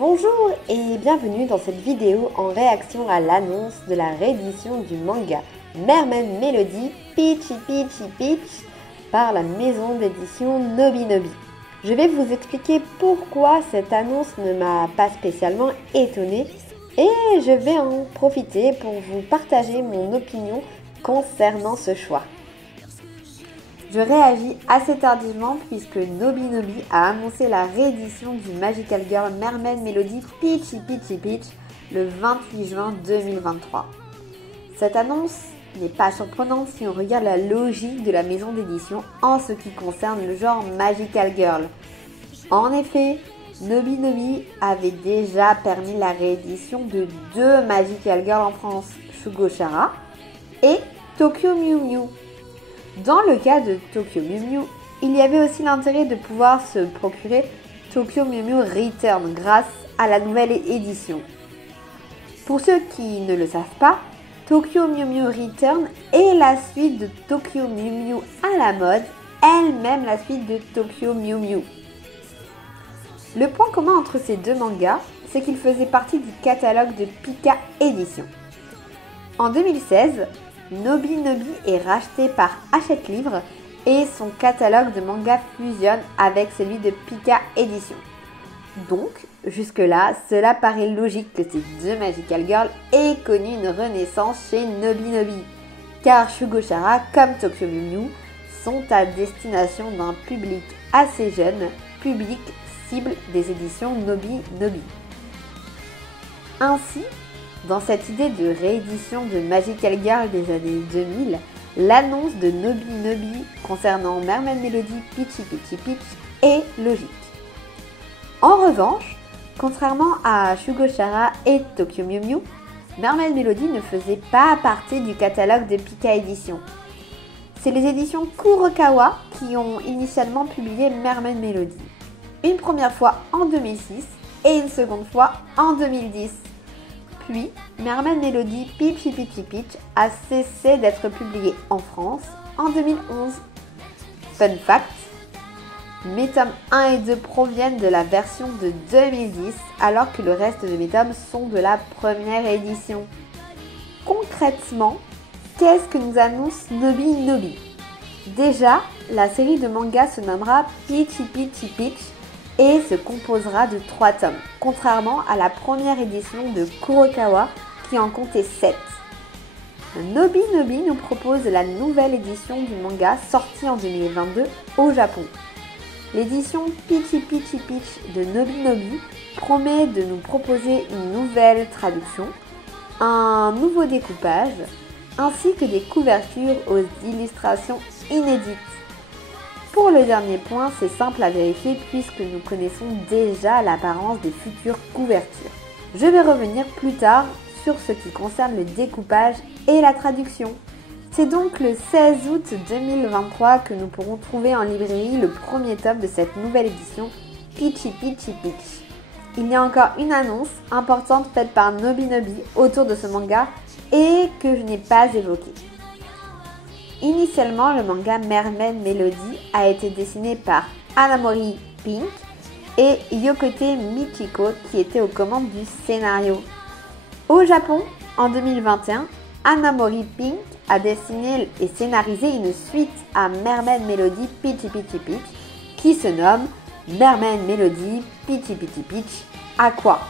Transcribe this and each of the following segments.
Bonjour et bienvenue dans cette vidéo en réaction à l'annonce de la réédition du manga Mermaid Melody Peachy Peachy Peach par la maison d'édition Nobinobi. Je vais vous expliquer pourquoi cette annonce ne m'a pas spécialement étonnée et je vais en profiter pour vous partager mon opinion concernant ce choix. Je réagis assez tardivement puisque Nobinobi a annoncé la réédition du Magical Girl Mermaid Melody Peachy Peachy Peach le 28 juin 2023. Cette annonce n'est pas surprenante si on regarde la logique de la maison d'édition en ce qui concerne le genre Magical Girl. En effet, Nobinobi avait déjà permis la réédition de deux Magical Girls en France, Shugo Chara et Tokyo Mew Mew. Dans le cas de Tokyo Mew Mew, il y avait aussi l'intérêt de pouvoir se procurer Tokyo Mew Mew Return grâce à la nouvelle édition. Pour ceux qui ne le savent pas, Tokyo Mew Mew Return est la suite de Tokyo Mew Mew à la mode, elle-même la suite de Tokyo Mew Mew. Le point commun entre ces deux mangas, c'est qu'ils faisaient partie du catalogue de Pika Édition. En 2016, Nobinobi est racheté par Hachette Livre et son catalogue de mangas fusionne avec celui de Pika Édition. Donc, jusque-là, cela paraît logique que ces deux Magical Girls aient connu une renaissance chez Nobinobi, car Shugo Chara comme Tokyo Mew Mew sont à destination d'un public assez jeune, public cible des éditions Nobinobi. Ainsi, dans cette idée de réédition de Magical Girl des années 2000, l'annonce de Nobinobi concernant Mermaid Melody Peachy Peachy Peach est logique. En revanche, contrairement à Shugo Chara et Tokyo Mew Mew, Mermaid Melody ne faisait pas partie du catalogue de Pika Édition. C'est les éditions Kurokawa qui ont initialement publié Mermaid Melody. Une première fois en 2006 et une seconde fois en 2010. Puis, Mermaid Melody Peachy Peachy Peach a cessé d'être publié en France en 2011. Fun fact, mes tomes 1 et 2 proviennent de la version de 2010 alors que le reste de mes tomes sont de la première édition. Concrètement, qu'est-ce que nous annonce Nobinobi? Déjà, la série de mangas se nommera Peachy Peachy Peach et se composera de 3 tomes, contrairement à la première édition de Kurokawa qui en comptait 7. Nobinobi nous propose la nouvelle édition du manga sortie en 2022 au Japon. L'édition Peachy Peachy Peach de Nobinobi promet de nous proposer une nouvelle traduction, un nouveau découpage, ainsi que des couvertures aux illustrations inédites. Pour le dernier point, c'est simple à vérifier puisque nous connaissons déjà l'apparence des futures couvertures. Je vais revenir plus tard sur ce qui concerne le découpage et la traduction. C'est donc le 16 août 2023 que nous pourrons trouver en librairie le premier tome de cette nouvelle édition Peachy Peachy Peach. Il y a encore une annonce importante faite par Nobinobi autour de ce manga et que je n'ai pas évoquée. Initialement, le manga Mermaid Melody a été dessiné par Anamori Pink et Yokote Michiko qui étaient aux commandes du scénario. Au Japon, en 2021, Anamori Pink a dessiné et scénarisé une suite à Mermaid Melody Peachy Peachy Peach qui se nomme Mermaid Melody Peachy Peachy Peach Aqua.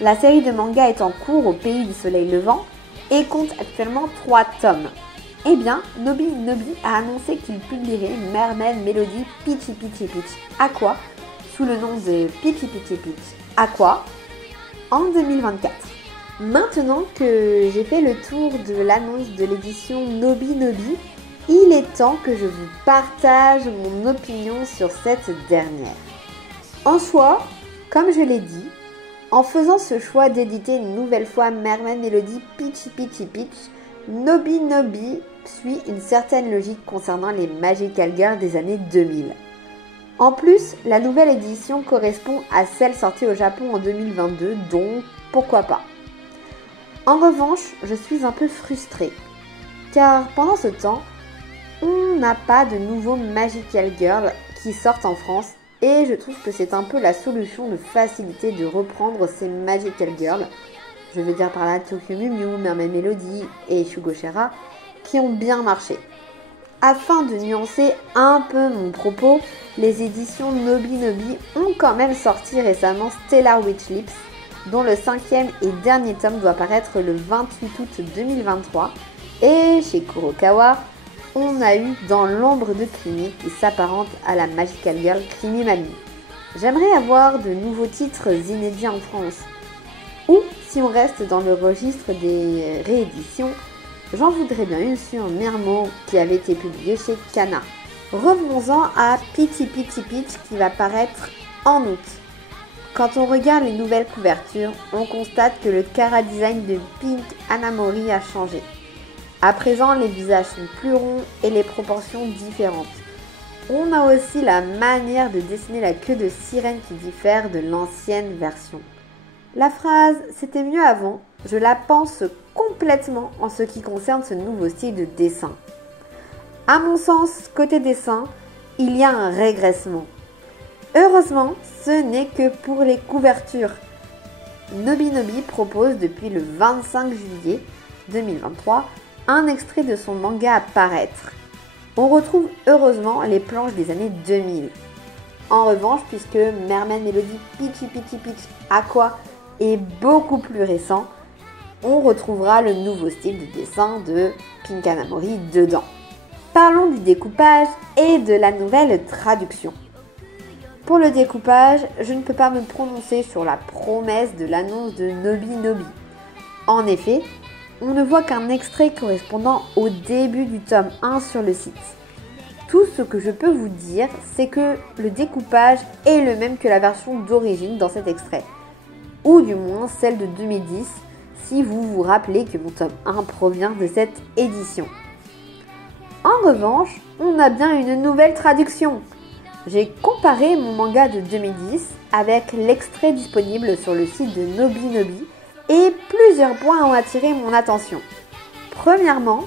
La série de manga est en cours au pays du soleil levant et compte actuellement 3 tomes. Eh bien, Nobinobi a annoncé qu'il publierait Mermaid Melody Peachy Peachy Peach Aqua sous le nom de Peachy Peachy Peach Aqua en 2024. Maintenant que j'ai fait le tour de l'annonce de l'édition Nobinobi, il est temps que je vous partage mon opinion sur cette dernière. En soi, comme je l'ai dit, en faisant ce choix d'éditer une nouvelle fois Mermaid Melody Peachy Peachy Peach, Nobinobi suit une certaine logique concernant les Magical Girls des années 2000. En plus, la nouvelle édition correspond à celle sortie au Japon en 2022, donc pourquoi pas. En revanche, je suis un peu frustrée, car pendant ce temps, on n'a pas de nouveaux Magical Girls qui sortent en France et je trouve que c'est un peu la solution de facilité de reprendre ces Magical Girls, je veux dire par là Tokyo Mew Mew, Mermaid Melody et Shugo Chara, qui ont bien marché. Afin de nuancer un peu mon propos, les éditions Nobi Nobi ont quand même sorti récemment Stellar Witch Lips, dont le 5e et dernier tome doit paraître le 28 août 2023. Et chez Kurokawa, on a eu Dans l'ombre de Creamy qui s'apparente à la Magical Girl Creamy Mamie. J'aimerais avoir de nouveaux titres inédits en France. Ou, si on reste dans le registre des rééditions, j'en voudrais bien une sur Mirmo qui avait été publiée chez Kana. Revenons-en à Pitty Pitty Peach qui va paraître en août. Quand on regarde les nouvelles couvertures, on constate que le chara design de Pink Hanamori a changé. À présent, les visages sont plus ronds et les proportions différentes. On a aussi la manière de dessiner la queue de sirène qui diffère de l'ancienne version. La phrase « c'était mieux avant », je la pense complètement en ce qui concerne ce nouveau style de dessin. À mon sens, côté dessin, il y a un régressement. Heureusement, ce n'est que pour les couvertures. Nobi Nobi propose depuis le 25 juillet 2023 un extrait de son manga à paraître. On retrouve heureusement les planches des années 2000. En revanche, puisque Mermaid Melody Pitty Pitty Peach Aqua est beaucoup plus récent, on retrouvera le nouveau style de dessin de Pink Hanamori dedans. Parlons du découpage et de la nouvelle traduction. Pour le découpage, je ne peux pas me prononcer sur la promesse de l'annonce de Nobi Nobi. En effet, on ne voit qu'un extrait correspondant au début du tome 1 sur le site. Tout ce que je peux vous dire, c'est que le découpage est le même que la version d'origine dans cet extrait. Ou du moins celle de 2010, si vous vous rappelez que mon tome 1 provient de cette édition. En revanche, on a bien une nouvelle traduction. J'ai comparé mon manga de 2010 avec l'extrait disponible sur le site de Nobi Nobi et plusieurs points ont attiré mon attention. Premièrement,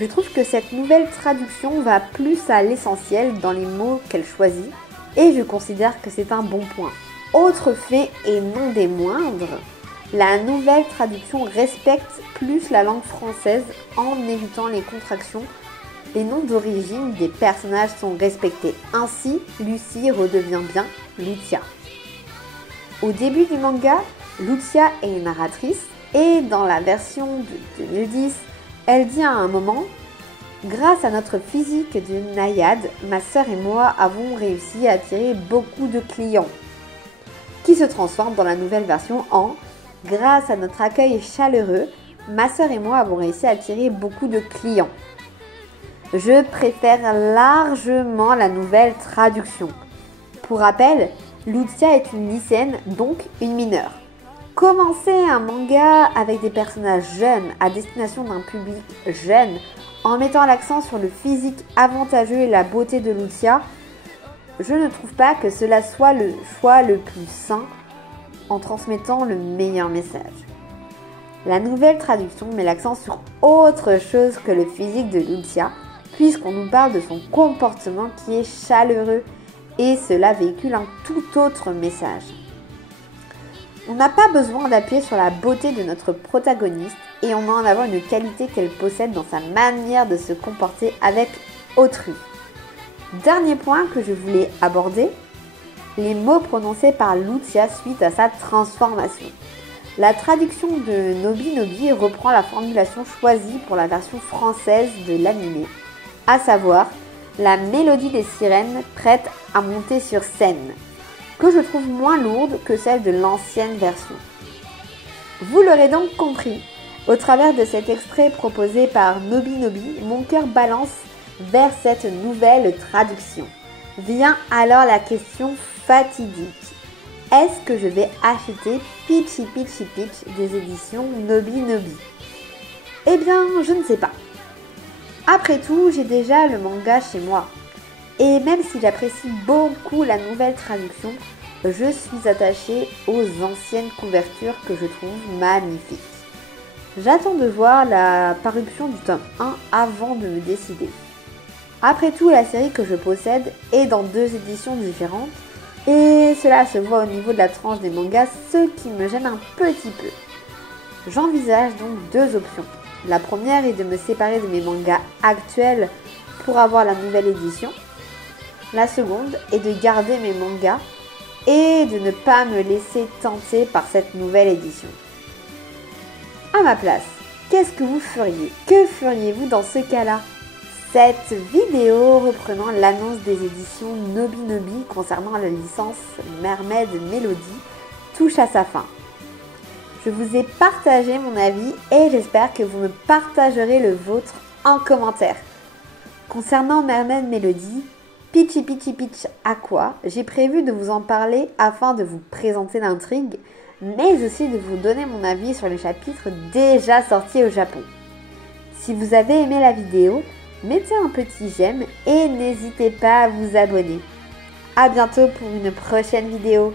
je trouve que cette nouvelle traduction va plus à l'essentiel dans les mots qu'elle choisit et je considère que c'est un bon point. Autre fait et non des moindres, la nouvelle traduction respecte plus la langue française en évitant les contractions. Les noms d'origine des personnages sont respectés. Ainsi, Lucy redevient bien Lucia. Au début du manga, Lucia est une narratrice et dans la version de 2010, elle dit à un moment « Grâce à notre physique de naïade, ma sœur et moi avons réussi à attirer beaucoup de clients. » Qui se transforme dans la nouvelle version en « Grâce à notre accueil chaleureux, ma sœur et moi avons réussi à attirer beaucoup de clients. » Je préfère largement la nouvelle traduction. Pour rappel, Lucia est une lycéenne, donc une mineure. Commencer un manga avec des personnages jeunes à destination d'un public jeune en mettant l'accent sur le physique avantageux et la beauté de Lucia, je ne trouve pas que cela soit le choix le plus sain en transmettant le meilleur message. La nouvelle traduction met l'accent sur autre chose que le physique de Lucia, puisqu'on nous parle de son comportement qui est chaleureux et cela véhicule un tout autre message. On n'a pas besoin d'appuyer sur la beauté de notre protagoniste et on met en avant une qualité qu'elle possède dans sa manière de se comporter avec autrui. Dernier point que je voulais aborder, les mots prononcés par Lucia suite à sa transformation. La traduction de Nobi Nobi reprend la formulation choisie pour la version française de l'anime, à savoir la mélodie des sirènes prête à monter sur scène, que je trouve moins lourde que celle de l'ancienne version. Vous l'aurez donc compris, au travers de cet extrait proposé par Nobi Nobi, mon cœur balance vers cette nouvelle traduction. Vient alors la question fatidique. Est-ce que je vais acheter Pitty Pitty Peach des éditions Nobi Nobi? Eh bien, je ne sais pas. Après tout, j'ai déjà le manga chez moi. Et même si j'apprécie beaucoup la nouvelle traduction, je suis attachée aux anciennes couvertures que je trouve magnifiques. J'attends de voir la parution du tome 1 avant de me décider. Après tout, la série que je possède est dans 2 éditions différentes, Et cela se voit au niveau de la tranche des mangas, ce qui me gêne un petit peu. J'envisage donc deux options. La première est de me séparer de mes mangas actuels pour avoir la nouvelle édition. La seconde est de garder mes mangas et de ne pas me laisser tenter par cette nouvelle édition. À ma place, qu'est-ce que vous feriez? Que feriez-vous dans ce cas-là? Cette vidéo reprenant l'annonce des éditions Nobi Nobi concernant la licence Mermaid Melody touche à sa fin. Je vous ai partagé mon avis et j'espère que vous me partagerez le vôtre en commentaire. Concernant Mermaid Melody, Peachy Peachy Peach Aqua, j'ai prévu de vous en parler afin de vous présenter l'intrigue, mais aussi de vous donner mon avis sur les chapitres déjà sortis au Japon. Si vous avez aimé la vidéo, mettez un petit j'aime et n'hésitez pas à vous abonner. A bientôt pour une prochaine vidéo.